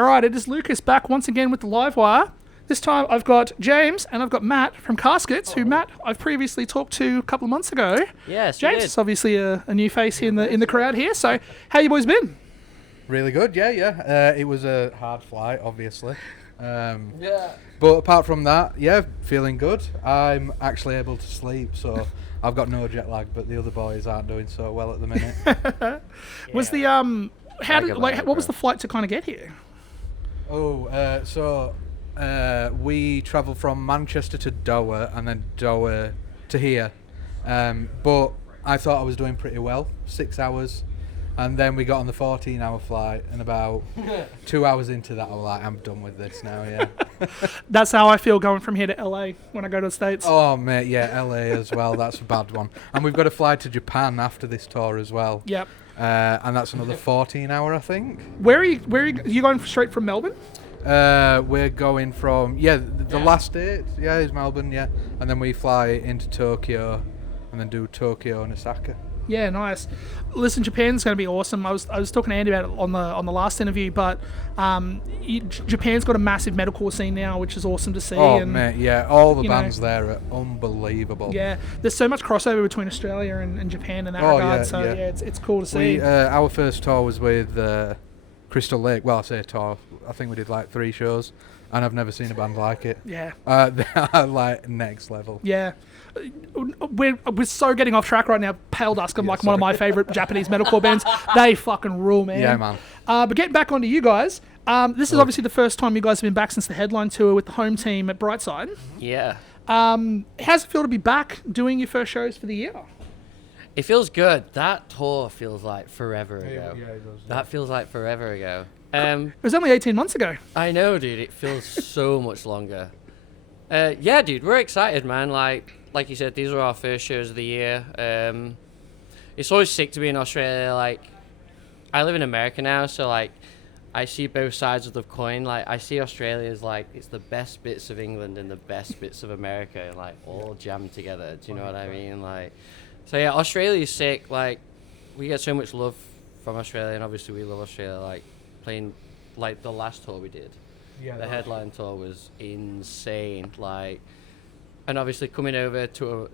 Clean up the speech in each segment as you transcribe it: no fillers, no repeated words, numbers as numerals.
All right, it is Lucas back once again with the live wire. This time I've got James and I've got Matt from Caskets, who Matt I've previously talked to a couple of months ago. Yes, James is obviously a new face here in the crowd here. So, how you boys been? Really good, yeah. It was a hard flight, obviously. But apart from that, yeah, feeling good. I'm actually able to sleep, so I've got no jet lag. But the other boys aren't doing so well at the minute. Was the what was the flight to kind of get here? We travelled from Manchester to Doha and then Doha to here. But I thought I was doing pretty well, 6 hours. And then we got on the 14-hour flight, and about 2 hours into that, I was like, I'm done with this now, yeah. That's how I feel going from here to LA when I go to the States. Oh, mate, yeah, LA as well. That's a bad one. And we've got to fly to Japan after this tour as well. Yep. And that's another 14-hour, I think. Where are you going straight from Melbourne? We're going from, the last date, is Melbourne, yeah. And then we fly into Tokyo and then do Tokyo and Osaka. Yeah, nice. Listen, Japan's going to be awesome. I was talking to Andy about it on the last interview, but Japan's got a massive metalcore scene now, which is awesome to see. Oh, mate, yeah. All the bands there are unbelievable. Yeah, there's so much crossover between Australia and Japan in that regard. It's cool to see. Our first tour was with Crystal Lake. Well, I say tour. I think we did like 3 shows, and I've never seen a band like it. Yeah. They are like next level. Yeah. We're so getting off track right now. Pale Dusk, one of my favourite Japanese metalcore bands. They fucking rule, man. Yeah, man. But getting back onto you guys, this is obviously the first time you guys have been back since the headline tour with the home team at Brightside. Yeah. How's it feel to be back doing your first shows for the year? It feels good. That tour feels like forever ago. Yeah, it does. That feels like forever ago. It was only 18 months ago. I know, dude. It feels so much longer. Yeah, dude. We're excited, man. Like you said, these are our first shows of the year. It's always sick to be in Australia. Like, I live in America now, so like, I see both sides of the coin. Like, I see Australia as like it's the best bits of England and the best bits of America, like all jammed together. Do you know what I mean? Like, so yeah, Australia's sick. Like, we get so much love from Australia, and obviously we love Australia. Like, playing like the last tour we did, the headline tour was insane. Like. And obviously coming over to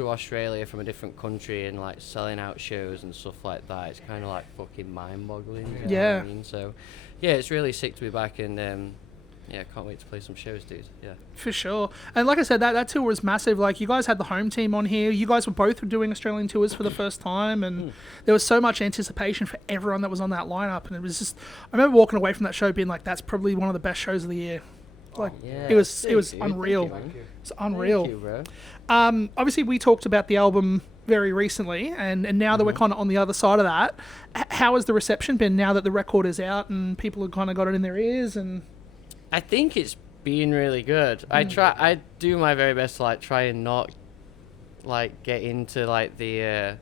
Australia from a different country and like selling out shows and stuff like that, it's kind of like fucking mind-boggling. You know what I mean? So, yeah, it's really sick to be back and can't wait to play some shows, dude. Yeah, for sure. And like I said, that tour was massive. Like, you guys had the home team on here. You guys were both doing Australian tours for the first time, and there was so much anticipation for everyone that was on that lineup. And it was just, I remember walking away from that show being like, that's probably one of the best shows of the year. Like, it was unreal. It's unreal. Thank you, bro. Obviously, we talked about the album very recently, and now that we're kind of on the other side of that, how has the reception been now that the record is out and people have kind of got it in their ears? And I think it's been really good. I do my very best to like try and not like get into like the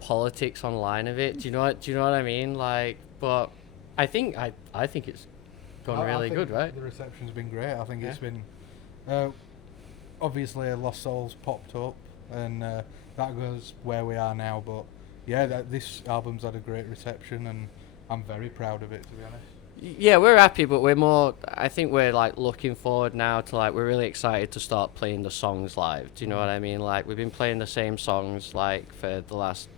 politics online of it. Do you know what I mean? Like, but I think it's gone really good, right? The reception's been great. I think it's been obviously Lost Souls popped up, and that goes where we are now. But yeah, this album's had a great reception, and I'm very proud of it, to be honest. Yeah, we're happy, but I think we're like looking forward now to like, we're really excited to start playing the songs live. Do you know what I mean? Like, we've been playing the same songs like for the last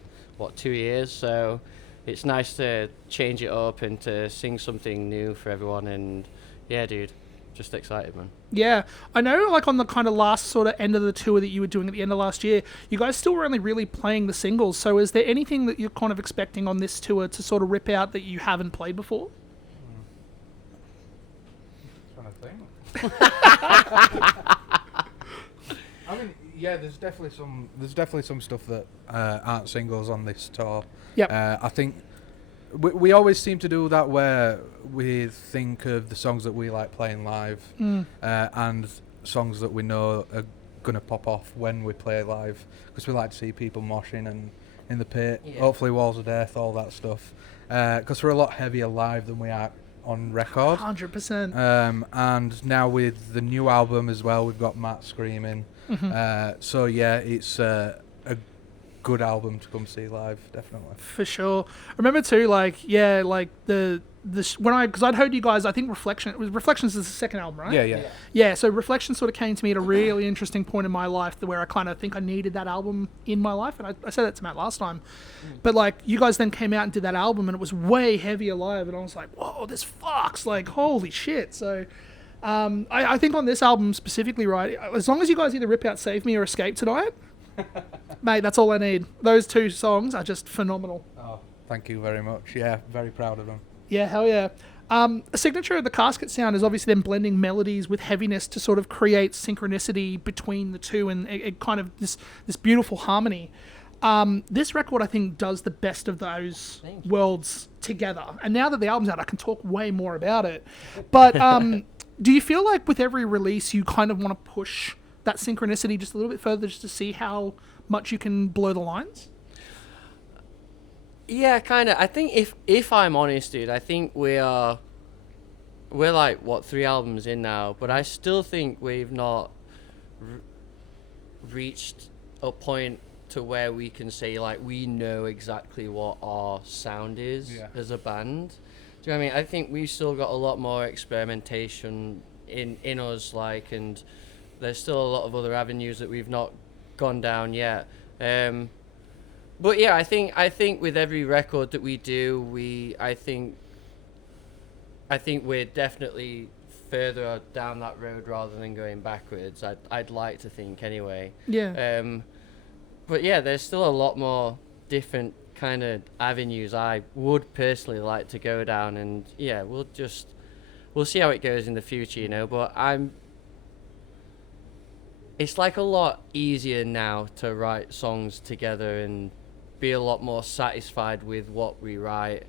2 years, so it's nice to change it up and to sing something new for everyone. And yeah, dude, just excited, man. Yeah, I know, like on the kind of last sort of end of the tour that you were doing at the end of last year, you guys still were only really playing the singles. So is there anything that you're kind of expecting on this tour to sort of rip out that you haven't played before? Trying to think. I mean, yeah, there's definitely some stuff that aren't singles on this tour. Yep. I think we always seem to do that where we think of the songs that we like playing live and songs that we know are going to pop off when we play live, because we like to see people moshing and in the pit, hopefully Walls of Death, all that stuff, because we're a lot heavier live than we are on record. 100%. And now with the new album as well, we've got Matt screaming. So yeah, it's a good album to come see live, definitely. For sure. Remember too, like, yeah, like the this when because I'd heard you guys. I think Reflections is the second album, right? Yeah. Yeah, so Reflection sort of came to me at a really interesting point in my life where I kind of think I needed that album in my life. And I said that to Matt last time. But, like, you guys then came out and did that album, and it was way heavier live. And I was like, whoa, this fucks. Like, holy shit. So I think on this album specifically, right, as long as you guys either rip out Save Me or Escape Tonight, mate, that's all I need. Those two songs are just phenomenal. Oh, thank you very much. Yeah, very proud of them. Yeah, hell yeah. A signature of the Casket sound is obviously them blending melodies with heaviness to sort of create synchronicity between the two and it kind of this beautiful harmony. This record, I think, does the best of those worlds together. And now that the album's out, I can talk way more about it. But do you feel like with every release you kind of want to push that synchronicity just a little bit further just to see how much you can blur the lines? Yeah, kind of. I think if I'm honest, dude, I think we're like, what, 3 albums in now, but I still think we've not reached a point to where we can say, like, we know exactly what our sound is as a band. Do you know what I mean? I think we've still got a lot more experimentation in us, like, and there's still a lot of other avenues that we've not gone down yet. But yeah, I think with every record that we do, I think we're definitely further down that road rather than going backwards. I'd like to think anyway. Yeah. But yeah, there's still a lot more different kind of avenues I would personally like to go down, and yeah, we'll see how it goes in the future, you know. But it's like a lot easier now to write songs together and be a lot more satisfied with what we write,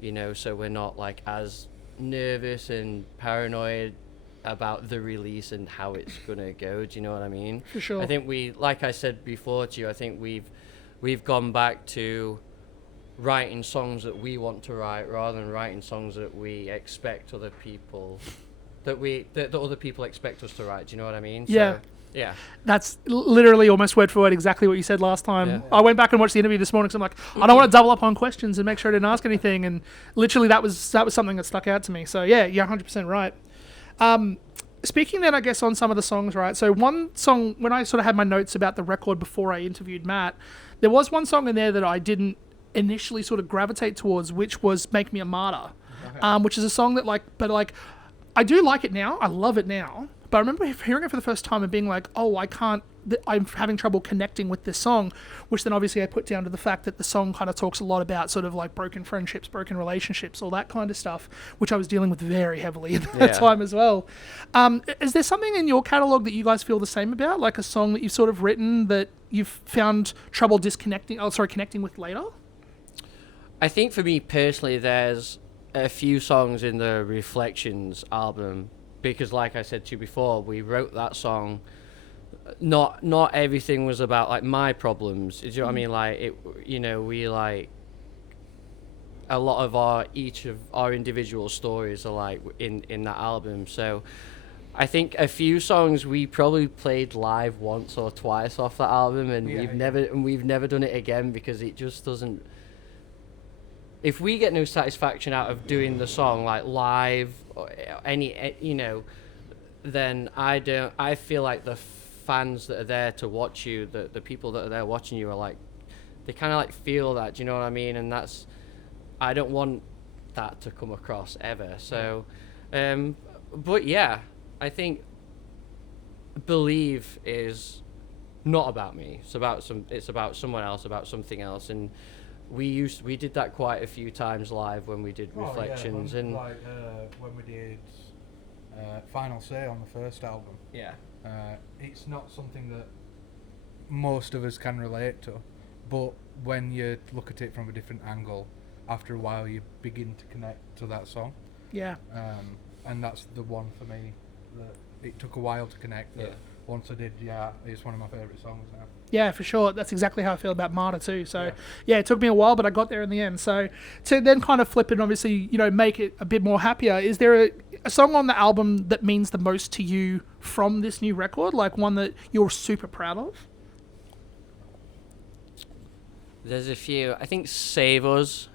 you know, so we're not like as nervous and paranoid about the release and how it's gonna go. Do you know what I mean? For sure. I think like I said before to you, I think we've gone back to writing songs that we want to write rather than writing songs that we expect other people that other people expect us to write. Do you know what I mean? Yeah. So, yeah. That's literally almost word for word exactly what you said last time. Yeah. I went back and watched the interview this morning because I'm like, I don't want to double up on questions and make sure I didn't ask anything. And literally that was something that stuck out to me. So yeah, you're 100% right. Speaking then, I guess, on some of the songs, right? So one song, when I sort of had my notes about the record before I interviewed Matt, there was one song in there that I didn't initially sort of gravitate towards, which was Make Me a Martyr, which is a song that I do like it now. I love it now. But I remember hearing it for the first time and being like, oh, I'm having trouble connecting with this song, which then obviously I put down to the fact that the song kind of talks a lot about sort of like broken friendships, broken relationships, all that kind of stuff, which I was dealing with very heavily at that time as well. Is there something in your catalogue that you guys feel the same about, like a song that you've sort of written that you've found trouble connecting with later? I think for me personally, there's a few songs in the Reflections album, because like I said to you before, we wrote that song. Not everything was about like my problems. Do you know what I mean? Like it, you know, we like a lot of each of our individual stories are like in that album. So I think a few songs we probably played live once or twice off that album, and we've never done it again because it just doesn't. If we get no satisfaction out of doing the song like live or any, you know, then I feel like the fans that are there to watch you, the people that are there watching you are like, they kind of like feel that, do you know what I mean? And I don't want that to come across ever. So, but yeah, I think Believe is not about me. It's about someone else, about something else. And we did that quite a few times live when we did Reflections. When we did Final Say on the first album. Yeah. It's not something that most of us can relate to, but when you look at it from a different angle, after a while you begin to connect to that song. Yeah. And that's the one for me that it took a while to connect. That once I did, it's one of my favourite songs now. Yeah, for sure. That's exactly how I feel about Martyr too. So yeah, it took me a while, but I got there in the end. So to then kind of flip it and obviously, you know, make it a bit more happier, is there a song on the album that means the most to you from this new record? Like one that you're super proud of? There's a few. I think Save Us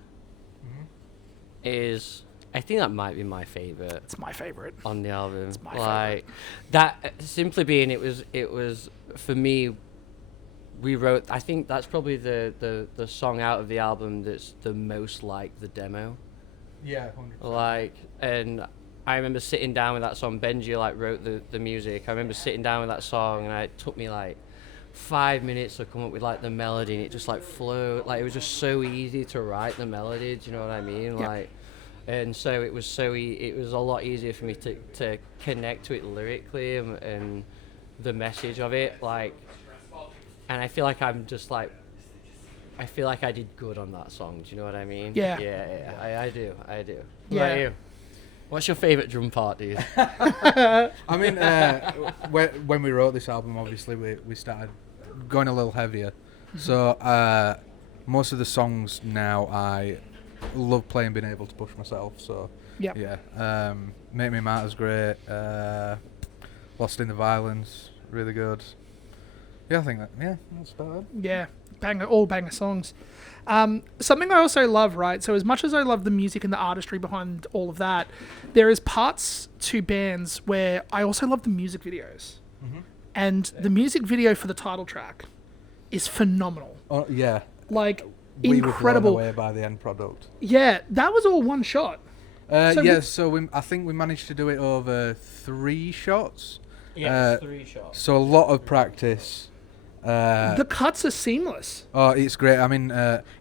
is I think that might be my favorite It's my favorite. on the album. It's my Like that, simply being it was for me. We wrote. I think that's probably the song out of the album that's the most like the demo. Yeah, 100%. Like, and I remember sitting down with that song. Benji like wrote the music. I remember sitting down with that song, and it took me like 5 minutes to come up with like the melody, and it just like flowed. Like it was just so easy to write the melody. Do you know what I mean? Yeah. Like, and so it was it was a lot easier for me to connect to it lyrically and the message of it. Like, and I feel like I'm just like. I feel like I did good on that song. Do you know what I mean? Yeah. Yeah. I do. What Yeah. about you? What's your favourite drum part, dude? I mean, when we wrote this album, obviously we started going a little heavier. So most of the songs now I love playing, being able to push myself. So Yep. yeah, Make Me Matter's great. Lost in the Violence, really good. Yeah, I think that's about it. Yeah, all banger songs. Something I also love, right? So as much as I love the music and the artistry behind all of that, there is parts to bands where I also love the music videos. Mm-hmm. And the music video for the title track is phenomenal. Oh yeah, Like, we incredible. were blown away by the end product. Yeah, that was all one shot. So I think we managed to do it over 3 shots. Yeah, 3 shots. So a lot of practice. The cuts are seamless. Oh, it's great. I mean,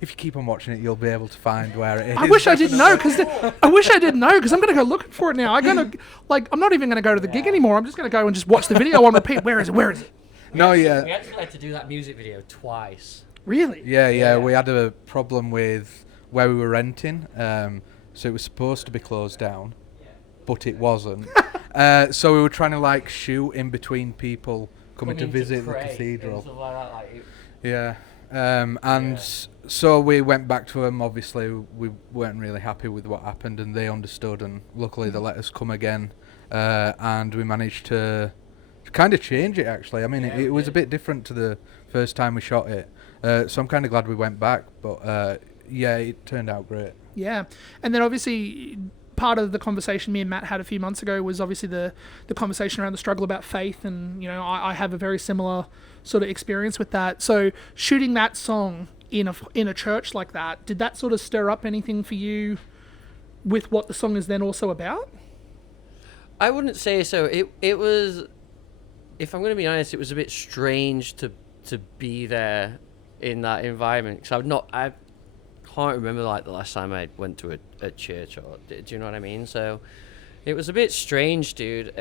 if you keep on watching it, you'll be able to find where it is. I wish I didn't know because I'm gonna go looking for it now. I'm not even gonna go to the gig anymore. I'm just gonna go and just watch the video on repeat. Where is it? No, We yeah, actually had to do that music video twice. Really? yeah. We had a problem with where we were renting. So it was supposed to be closed down, but it wasn't. So we were trying to like shoot in between people coming to visit the cathedral. Stuff like that, like So we went back to them. Obviously, we weren't really happy with what happened, and they understood. And luckily, they let us come again, and we managed to kind of change it. Actually, I mean, it was a bit different to the first time we shot it. So I'm kind of glad we went back. But yeah, it turned out great. Yeah, and then obviously part of the conversation me and Matt had a few months ago was obviously the conversation around the struggle about faith, and I have a very similar sort of experience with that. So shooting that song in a church like that, did that sort of stir up anything for you with what the song is then also about? I wouldn't say so. It was, if I'm going to be honest, it was a bit strange to be there in that environment because I can't remember like the last time I went to a church, or do you know what I mean? So it was a bit strange, dude.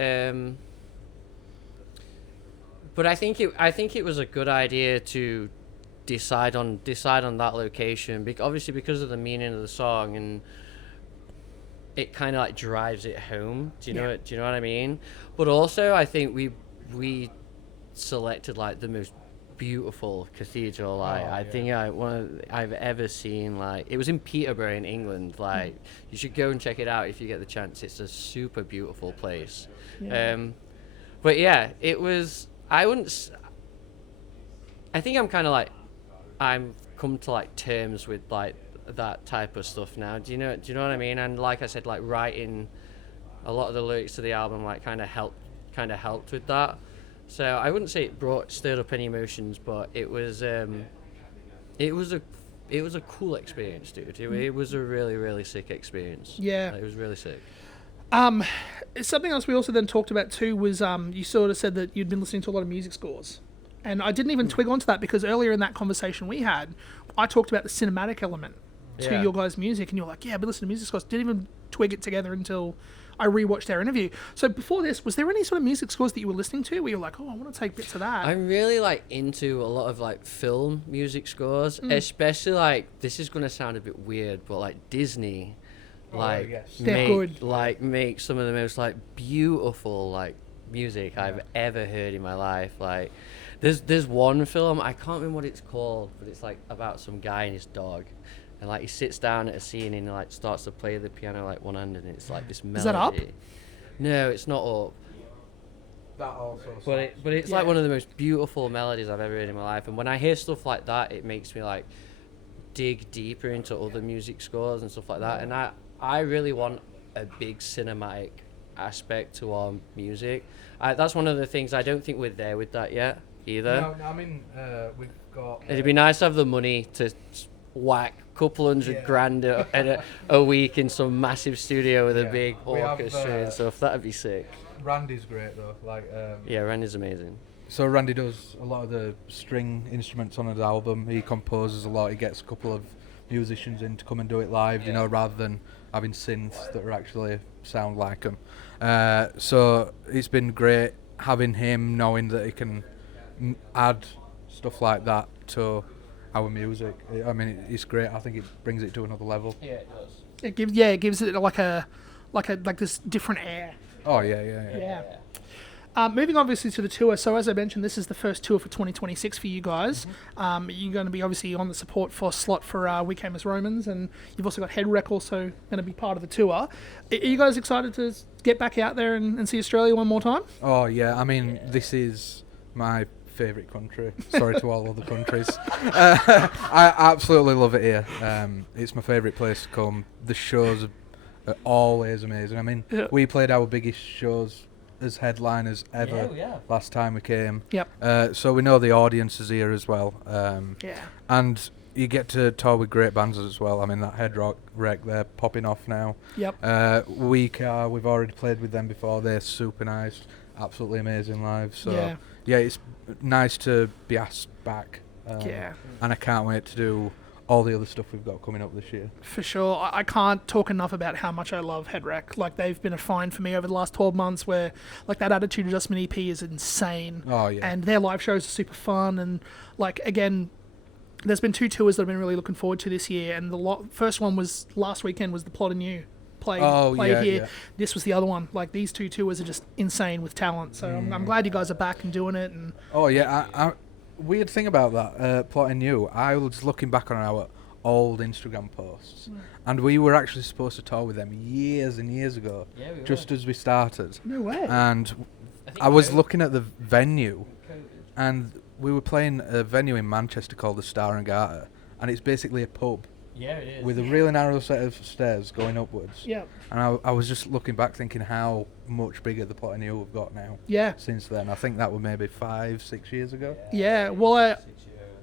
But I think it was a good idea to decide on that location, obviously because of the meaning of the song, and it kind of like drives it home. Do you know what I mean? But also I think we selected like the most beautiful cathedral I've ever seen. Like, it was in Peterborough in England. Like, you should go and check it out if you get the chance. It's a super beautiful place. But yeah, it was, I think I'm kind of like, I'm come to like terms with like that type of stuff now. Do you know what I mean? And like I said, like writing a lot of the lyrics to the album like kind of helped with that. So I wouldn't say it stirred up any emotions, but it was a cool experience, dude. It was a really, really sick experience. Yeah. Like, it was really sick. Something else we also then talked about too was you sort of said that you'd been listening to a lot of music scores. And I didn't even twig onto that because earlier in that conversation we had, I talked about the cinematic element to your guys' music, and you're like, yeah, I've been listening to music scores. Didn't even twig it together until I rewatched our interview. So before this, was there any sort of music scores that you were listening to where you're like, oh, I want to take bits of that? I'm really like into a lot of like film music scores, especially like, this is gonna sound a bit weird, but like Disney, make some of the most like beautiful like music I've ever heard in my life. Like, there's one film, I can't remember what it's called, but it's like about some guy and his dog. And like he sits down at a scene and like starts to play the piano like one handed, and it's like this melody. Is that Up? No, it's not Up. That also. But it's like one of the most beautiful melodies I've ever heard in my life. And when I hear stuff like that, it makes me like dig deeper into other music scores and stuff like that. And I really want a big cinematic aspect to our music. That's one of the things I don't think we're there with that yet either. No, I mean, we've got... It'd be nice to have the money to whack a couple hundred grand a week in some massive studio with a big orchestra and stuff. That'd be sick. Randy's great though. Yeah, Randy's amazing. So Randy does a lot of the string instruments on his album. He composes a lot. He gets a couple of musicians in to come and do it live, you know, rather than having synths that are actually sound like them. So it's been great having him, knowing that he can add stuff like that to our music. I mean, it's great. I think it brings it to another level. Yeah, it does. It gives it like this different air. Oh yeah. Moving obviously to the tour. So as I mentioned, this is the first tour for 2026 for you guys. You're going to be obviously on the support for slot for We Came as Romans, and you've also got Headwreck also going to be part of the tour. Are you guys excited to get back out there and see Australia one more time? Oh yeah. I mean, this is my favourite country. Sorry to all other countries. I absolutely love it here. It's my favourite place to come. The shows are always amazing. I mean, we played our biggest shows as headliners ever last time we came. Yep. So we know the audience is here as well. And you get to tour with great bands as well. I mean, that Headwreck, they're popping off now. Yep. We've already played with them before. They're super nice, absolutely amazing live. So yeah, it's nice to be asked back. And I can't wait to do all the other stuff we've got coming up this year. For sure. I can't talk enough about how much I love Headwreck. Like, they've been a find for me over the last 12 months where, like, that Attitude Adjustment EP is insane. Oh, yeah. And their live shows are super fun. And, like, again, there's been 2 tours that I've been really looking forward to this year. And the first one was last weekend was the Plot and You played here. Yeah. This was the other one. Like, these 2 tours are just insane with talent. So I'm glad you guys are back and doing it. And oh, yeah. Weird thing about that, Plot and You, I was looking back on our old Instagram posts, and we were actually supposed to tour with them years and years ago, just as we started. No way. And I was looking at the venue, and we were playing a venue in Manchester called the Star and Garter, and it's basically a pub. Yeah, it is. With a really narrow set of stairs going upwards. Yeah. And I was just looking back thinking how much bigger the Plot and You have got now. Yeah. Since then. I think that was maybe 5-6 years ago. Yeah. Well,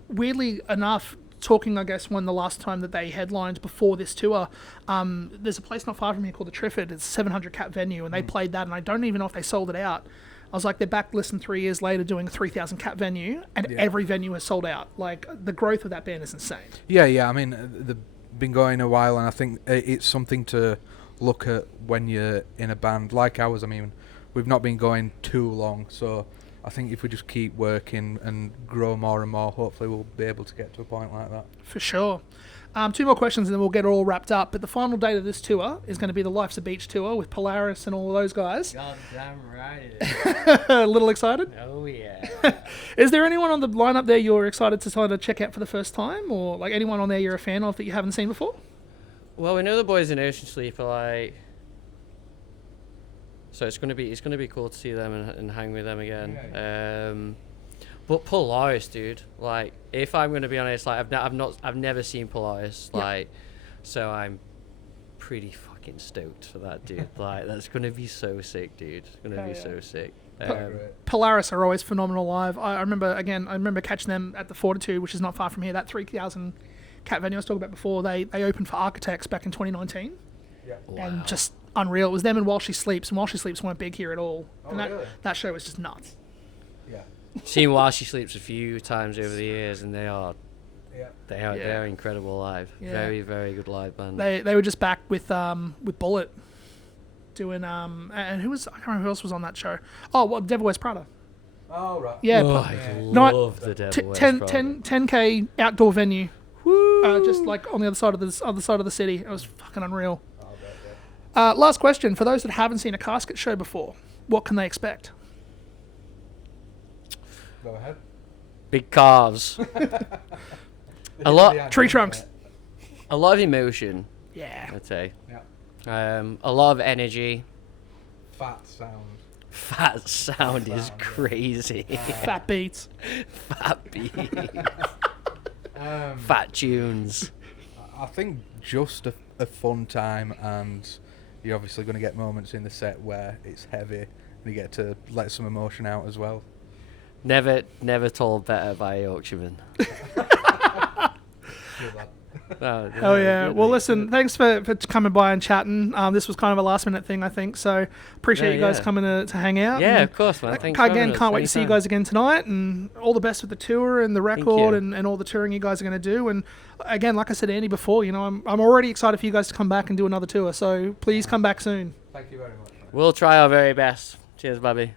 weirdly enough, talking, I guess, when the last time that they headlined before this tour, there's a place not far from here called the Triffid. It's a 700 cap venue, and they played that, and I don't even know if they sold it out. I was like, they're back less than 3 years later doing a 3,000 cap venue, and every venue has sold out. Like, the growth of that band is insane. Yeah. I mean, they've been going a while, and I think it's something to look at when you're in a band like ours. I mean, we've not been going too long, so I think if we just keep working and grow more and more, hopefully we'll be able to get to a point like that. For sure. 2 more questions and then we'll get it all wrapped up. But the final date of this tour is going to be the Life's a Beach tour with Polaris and all of those guys. Goddamn right. A little excited? Oh, yeah. Is there anyone on the lineup there you're excited to sort of check out for the first time? Or like anyone on there you're a fan of that you haven't seen before? Well, we know the boys in Ocean Sleep are like... So it's gonna be cool to see them and hang with them again. But Polaris, dude, like, if I'm gonna be honest, like I've never seen Polaris, like, so I'm pretty fucking stoked for that, dude. Like, that's gonna be so sick, dude. It's gonna be so sick. Polaris are always phenomenal live. I remember catching them at the Fortitude, which is not far from here. That 3,000 cat venue I was talking about before. They opened for Architects back in 2019, and just unreal. It was them and While She Sleeps, and While She Sleeps weren't big here at all. And that show was just nuts. Yeah. Seen While She Sleeps a few times over the years, and they are incredible live. Yeah. Very, very good live band. They were just back with Bullet doing and who was, I can't remember who else was on that show. Oh, well, Devil Wears Prada. Oh, right. Yeah. I love the Devil Wears Prada. 10K outdoor venue. Woo! Just like on the other side of the city. It was fucking unreal. Last question. For those that haven't seen a Casket show before, what can they expect? Go ahead. Big calves. A lot. Tree trunks. A lot of emotion. Yeah. I'd say. Yeah. A lot of energy. Fat sound. Fat sound is crazy. Fat beats. Fat beats. Fat tunes. I think just a fun time, and you're obviously going to get moments in the set where it's heavy and you get to let some emotion out as well. Never told better by a Yorkshireman. Oh yeah. Well, listen, thanks for coming by and chatting. This was kind of a last minute thing, I think. So appreciate you guys coming to hang out. Yeah, and of course, man. Thanks again, for can't wait to see you guys again tonight, and all the best with the tour and the record and all the touring you guys are going to do. And again, like I said to Andy before, I'm already excited for you guys to come back and do another tour. So please come back soon. Thank you very much. We'll try our very best. Cheers, Bobby.